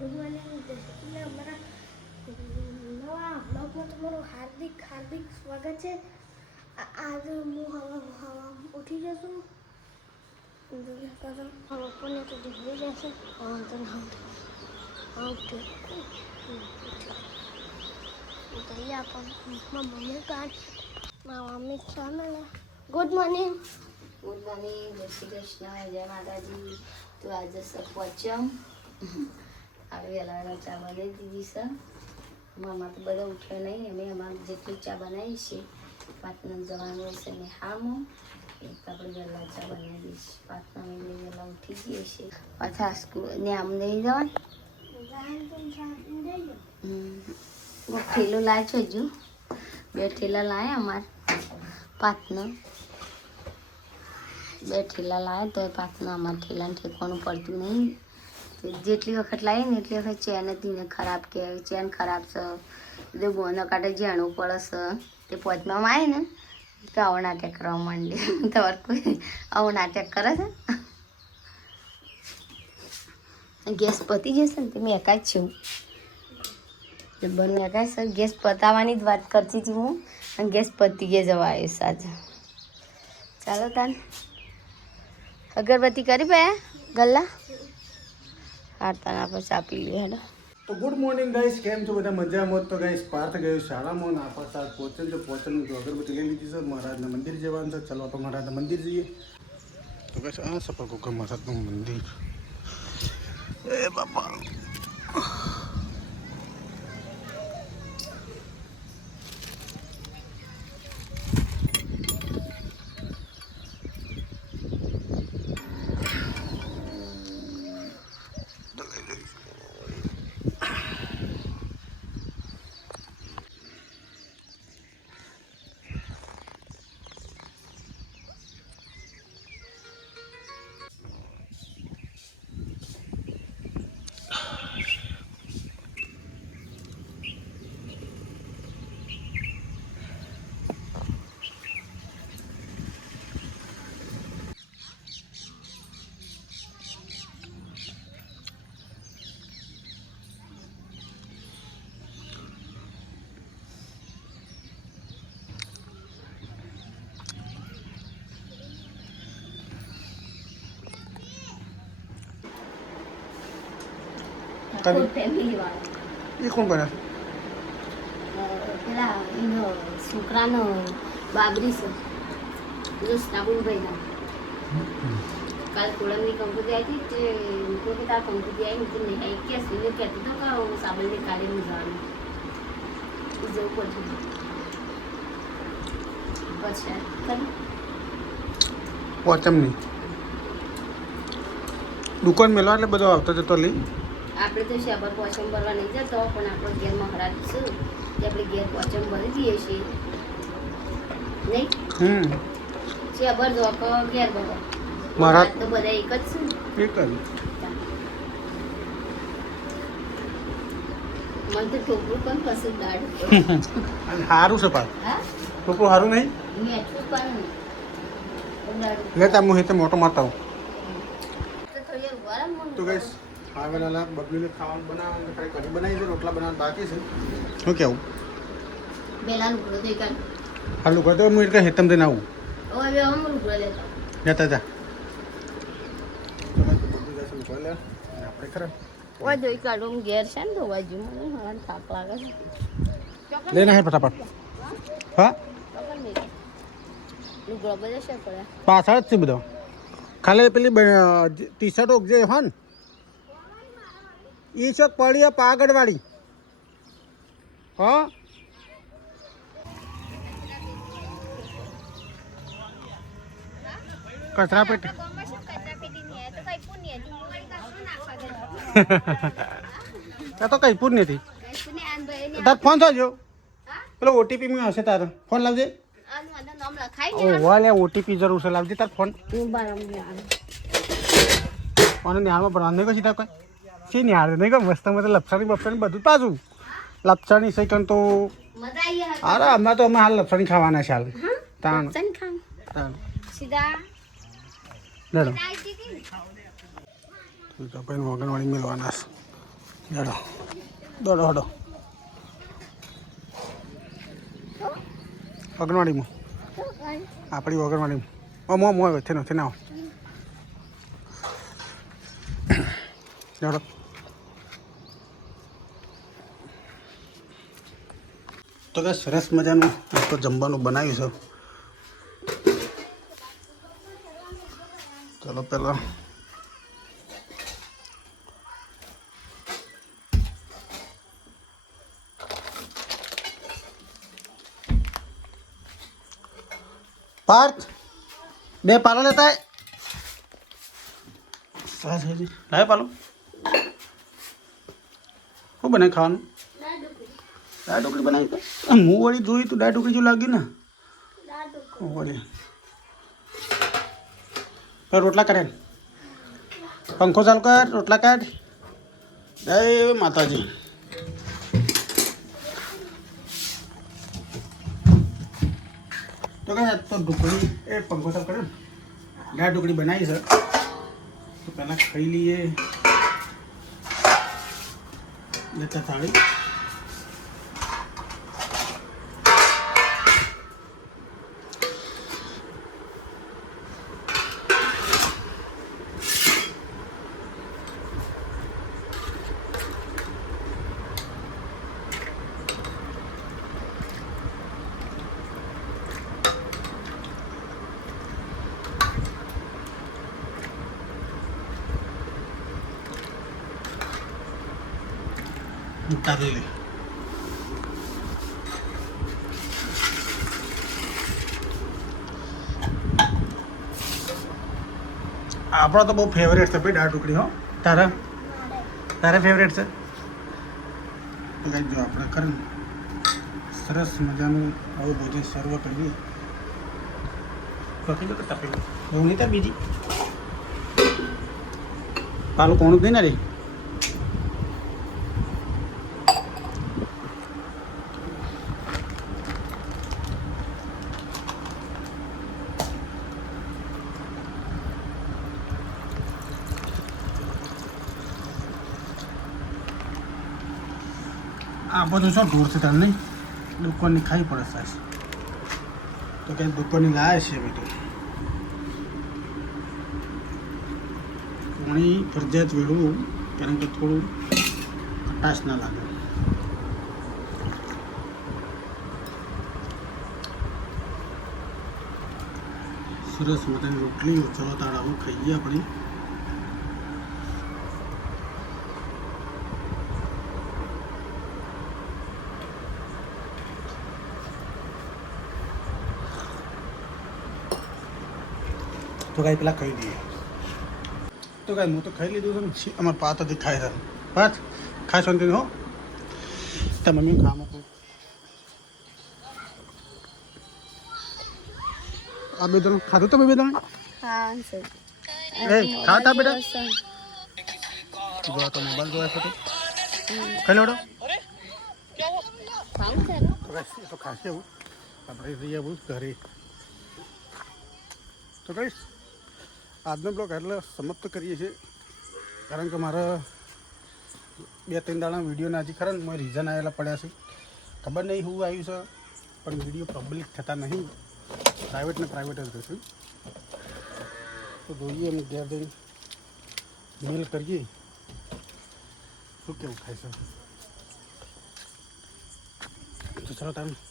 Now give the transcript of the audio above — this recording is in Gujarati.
ગુડ મોર્નિંગ એટલે અમારા નવા બ્લોગમાં તમારું હાર્દિક સ્વાગત છે. આજે હું હવા ઉઠી જશું બપોરને તો જલ્દી જશે તો મમ્મી કાઢ મારા મમ્મી સામે ગુડ મોર્નિંગ. ગુડ મોર્નિંગ, જય શ્રી કૃષ્ણ, જય માતાજી. તો આજે સપોચમ આવે વહેલા ચા બનાવી દીધી છે. મામા તો બધા ઉઠ્યા નહીં, અમે અમારે જેટલી ચા બનાવી છે પાટણ જવાનું હોય છે ને હામું એક આપણે વહેલા ચા બનાવી દઈશું. પાટણ અમે વહેલા ઉઠી જઈએ છીએ પાછા સ્કૂલ ને આમ નહીં જવાનું. ઠેલો લાય છો હજુ 2 ઠેલા લાય અમારે પાટણ 2 ઠેલા લાવે તો એ પાકના અમારે ઠેલાને ઠેકવાનું પડતું નહીં. તો જેટલી વખત લાવીએ ને એટલી વખત ચેન હતી ને ખરાબ કહેવાય, ચેન ખરાબ છે બધું બોનો કાંટે જાણવું પડે છે. તે પોચમાં આવે ને તો આવો નાટક કરવા માંડે. તમારે કોઈ આવું નાટક કરે છે? ગેસ પતી જશે ને તે મેં એકા જ છું બંને એકા છે. ગેસ પતાવવાની જ વાત કરતી હતી હું અને ગેસ પતી ગયા જવા આવ્યો સાજ. ચાલો તાન અગરબત્તી કરી પે ગલ્લા હારતાના આપણે ચા પી લઈએ. હેડો તો ગુડ મોર્નિંગ ગાઈસ, કેમ છો બધા? મજામાં? તો ગાઈસ પાર્થ ગયો શાળામાં ને આપણા સાથ પહોંચે તો પહોંચેલું તો અગરબત્તી લઈ લીધી છે. મહારાજના મંદિર જવાનું છે. ચલો આપણે મહારાજના મંદિર જઈએ. તો ગાઈસ આ સપર કોકા મહારાજનું મંદિર. એ બાપા ફેમિલી વાળા એ કોણ બને? પેલા એનો છોકરાનો બાબરી છે જસનાબુલભાઈના. કાલે કોળમની કંકુતી આવી હતી તે કે તાર કંકુતી આવી હતી નહીં આવી કે સુને કહેતો હતો કે હું સાબલને કાલે હું જવાનું જવું પડશે પછી કરી પોચમ નહીં દુકાન મેળવા એટલે બધો આવતો જતો લઈ. આપણે તો શબર પોચમ ભરવા નહીં જતો પણ આપણો ઘેર મહારાજ છું તે આપણે ઘેર પોચમ ભરી દઈએ છીએ નહીં. શબર જો ઘેર ભરો મહારાજ તો બધા એક જ છે ને. એક જ મને તો ટોપરું પણ પસંદ દાડ અને સારું છે પાછું. હા ટોપરું સારું નહીં મેઠું પણ દાડું લેતા હું હેતે મોટો મારતા હું. તો થોડી ગરમ તો ગાઈસ આવેલા બબલીને ખાવાનું બનાવવાનું ખાલી કઢી બનાવી છે, રોટલા બનાવવાનું બાકી છે. શું કેવું? બેલા નુકડો દઈ કાઢ હાલું કરતો હું એટલે હેતમ દઈને આવું. હવે આમ નુકડો દેતો જતા જા આપણે ખરા ઓય દઈ કાઢો હું ઘેર છે ને તો બાજુ મને હરણ થાક લાગે છે. લેના હે ફટાફટ. હા નુકડો બધા છે પડ્યા પાછળ જ છે બધો. ખાલી પેલી ટી શર્ટ જે હોય ને એ શોક પડી પાગડવાળી. હા કચરા પેટી તો કઈ પૂર નથી. તાર ફોન થજો પેલો ઓટીપી માં હશે તારો ફોન લાવજે. ઓલે ઓટીપી જરૂર છે લાવજે તાર ફોન. અને નિહાળમાં ભરવાનું નહીં સીધા કોઈ શી નિહાળે નહીં કોઈ મસ્ત મસ્ત લપસાણી બપસાણી બધું પાછું લપસાણી સૈકન તો અરે અમે તો અમે હાલ લપસાણી ખાવાના છે હાલ તાણ સીધા લડો તો ભાઈ વગણવાળી મેળવાના છે. હેડો દોડો હડો અગણવાડીમાં આપણી અગણવાડીમાં મો છે નથી ના હેડો તો કે સરસ મજાનું તો જમવાનું બનાવ્યું છે ચલો પહેલાં पार्थ बे पालो लेता है सास है जी लाए पालो वो बनाए खान दाल ढोकली बनाई तो मुँह वाली धोई तो दाल ढोकली जो लगी ना वाली पर रोटला करे पंखो चालू कर रोटला काट जय माता जी तो क्या तो ढोकली ए पंखो चालू करे दाल ढोकली बनाई सर तो पहला खाई लिए लेता थाली ઉતારી લે આપણો તો બહુ ફેવરેટ છે ભાઈ દાળ ઢોકળી હો તારા ફેવરેટ છે તો કઈ જો આપણે કરીને સરસ મજાનું આવું ભોજન સર્વ કરીએ બાકી તો તપેલું બહુ નહીં ત્યાં બીજી પાલું કોણું જ નહીં ને રે આ બધું શું ઢોર છે તાર નહીં દુકાનની ખાઈ પડે સાસ તો કંઈ દુકાનની લાવે છે બધું પાણી ફરજિયાત વેળવું કારણ કે થોડું ખટાશ ના લાગે સરસ મજાની રોટલી ચલો તાળામાં ખાઈએ આપણે તો કાંઈ પેલા ખાઈ દઈએ તો કાંઈ હું તો ખાઈ લીધું છે ને અમારે પાત હતી ખાઈ છે પાત ખાઈ શાંતિ હો તો મમ્મી ખા મૂકું આ બે જણ ખાધું તો બે જણ એ ખાતા બેટા જો તો મોબાઈલ જોવા છે તો ખાઈ લેવડો તો ખાશે એવું આપણે જઈએ આવું ઘરે તો કહીશ આજનો બ્લોગ એટલે સમાપ્ત કરીએ છીએ કારણ કે મારા 2-3 દાડા વિડીયોના હજી ખરા ને રીઝન આવેલા પડ્યા છે ખબર નહીં શું આવ્યું છે પણ વિડીયો પબ્લિક થતા નહીં પ્રાઇવેટ જ રહેશું તો જોઈએ એમ ઘેર જઈને મેલ કરીએ શું કેવું ખાય છે તો ચાલો તમે